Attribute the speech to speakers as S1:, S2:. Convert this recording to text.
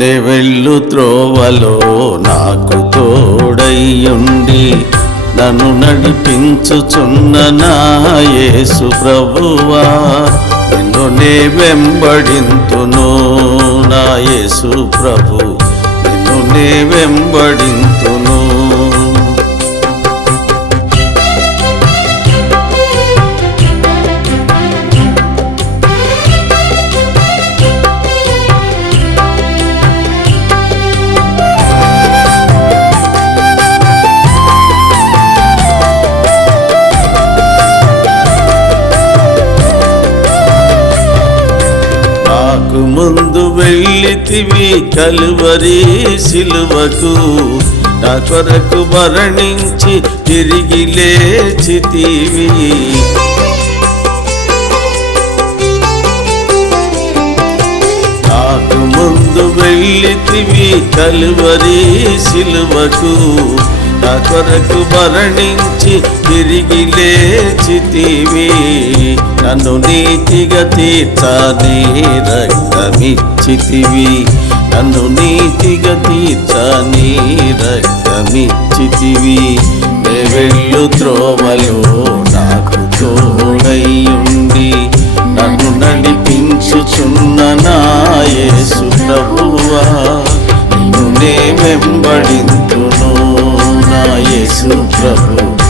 S1: వెళ్ళు త్రోవలో నాకు తోడయ్యుండి. నన్ను నడిపించుచున్న నా యేసు ప్రభువా. నిన్ను నే వెంబడింతును నా యేసు ప్రభు. నిన్ను నే వెంబడింతు నాకు ముందు వెళ్ళితివి కలువరి సిలువకు. నా కొరకు మరణించి తిరిగి లేచితివి. నాకు ముందు వెళ్ళితివి కలువరి సిలువకు. నా కొరకు మరణించి తిరిగి లేచితివి నన్ను నీతిగా తీర్చని రక్తమిచ్చితివి నన్ను నీతిగా తీర్చని రక్తమిచ్చితివి నే వెళ్ళు త్రోవలో నాకు తోడయ్యుండి నన్ను నడిపించుచున్న నా యేసు ప్రభువా నిన్ను నే వెంబడింతును యేసు ప్రభు.